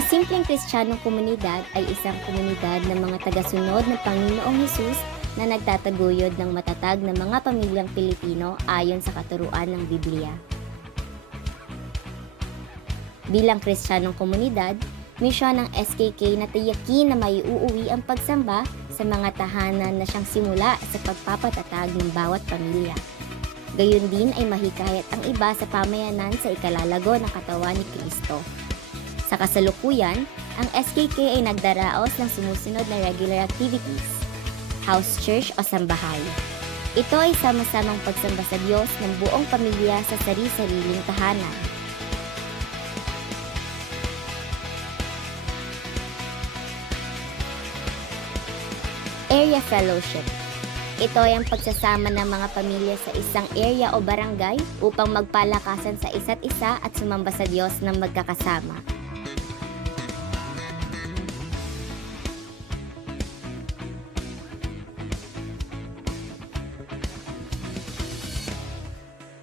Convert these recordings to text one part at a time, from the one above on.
Ang simpleng Kristiyanong komunidad ay isang komunidad ng mga tagasunod ng Panginoong Hesus na nagtataguyod ng matatag na mga pamilyang Pilipino ayon sa katuruan ng Biblia. Bilang Kristiyanong komunidad, misyon ng SKK na tiyakin na maiuuwi ang pagsamba sa mga tahanan na siyang simula sa pagpapatatag ng bawat pamilya. Gayon din ay mahikayat ang iba sa pamayanan sa ikalalago ng katawan ni Kristo. Sa kasalukuyan, ang SKK ay nagdaraos ng sumusunod na regular activities: house church o sambahay. Ito ay sama-samang pagsamba sa Diyos ng buong pamilya sa sari-sariling tahanan. Area fellowship. Ito ay ang pagsasama ng mga pamilya sa isang area o barangay upang magpalakasan sa isa't isa at sumamba sa Diyos ng magkakasama.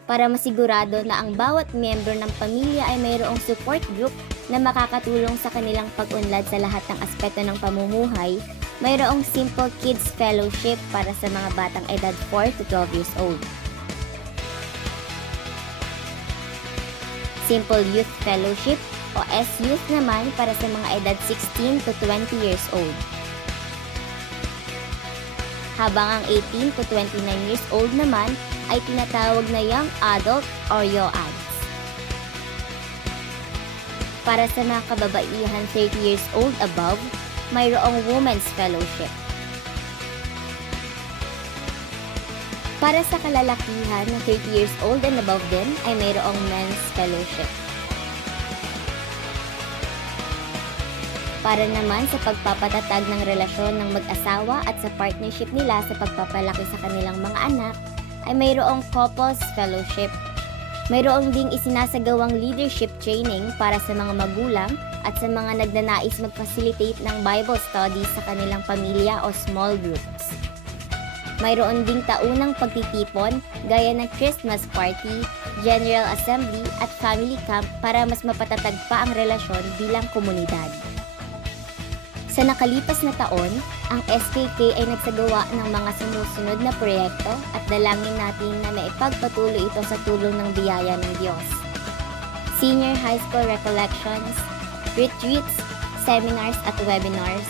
Para masigurado na ang bawat miyembro ng pamilya ay mayroong support group na makakatulong sa kanilang pag-unlad sa lahat ng aspeto ng pamumuhay, mayroong Simple Kids Fellowship para sa mga batang edad 4 to 12 years old. Simple Youth Fellowship o S-Youth naman para sa mga edad 16 to 20 years old. Habang ang 18 to 29 years old naman ay tinatawag na Young Adult or YOADs. Para sa mga kababaihan 30 years old above, mayroong Women's Fellowship. Para sa kalalakihan ng 30 years old and above din ay mayroong Men's Fellowship. Para naman sa pagpapatatag ng relasyon ng mag-asawa at sa partnership nila sa pagpapalaki sa kanilang mga anak, ay mayroong Couples Fellowship. Mayroong ding isinasagawang leadership training para sa mga magulang at sa mga nagnanais mag-facilitate ng Bible studies sa kanilang pamilya o small groups. Mayroon ding taunang pagtitipon gaya ng Christmas party, General Assembly at Family Camp para mas mapatatag pa ang relasyon bilang komunidad. Sa nakalipas na taon, ang SKK ay nagsagawa ng mga sumusunod na proyekto at dalangin natin na maipagpatuloy ito sa tulong ng biyaya ng Diyos: Senior High School Recollections, retreats, seminars at webinars,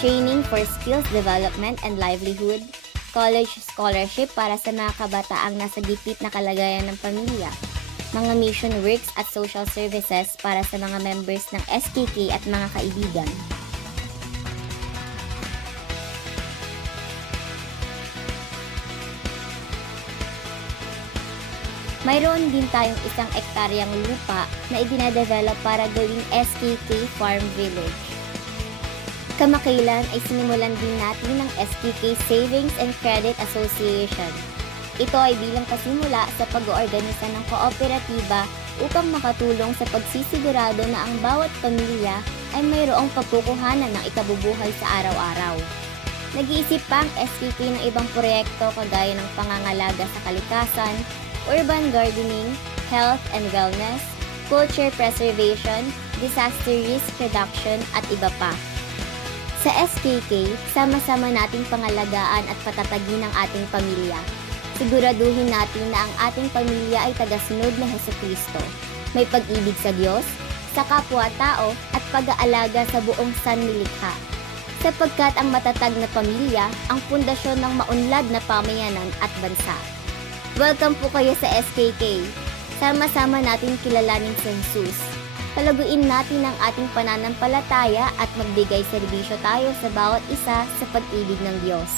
training for skills development and livelihood, college scholarship para sa mga kabataang nasa gitit na kalagayan ng pamilya, mga mission works at social services para sa mga members ng SKK at mga kaibigan. Mayroon din tayong isang ektaryang lupa na idinadevelop para gawing SKK Farm Village. Kamakailan ay sinimulan din natin ng SKK Savings and Credit Association. Ito ay bilang pasimula sa pag-oorganisa ng kooperatiba upang makatulong sa pagsisigurado na ang bawat pamilya ay mayroong pagkukuhanan ng ikabubuhay sa araw-araw. Nag-iisip pa ang SKK ng ibang proyekto kagaya ng pangangalaga sa kalikasan, urban gardening, health and wellness, culture preservation, disaster risk reduction at iba pa. Sa SKK, sama-sama nating pangalagaan at patatagin ang ating pamilya. Siguraduhin natin na ang ating pamilya ay tagasunod ng Hesukristo. May pag-ibig sa Diyos, sa kapwa-tao at pag-aalaga sa buong sanlilikha. Sapagkat ang matatag na pamilya ang pundasyon ng maunlad na pamayanan at bansa. Welcome po kayo sa SKK. Sama-sama natin kilalanin si Jesus. Palaguin natin ang ating pananampalataya at magbigay serbisyo tayo sa bawat isa sa pag-ibig ng Diyos.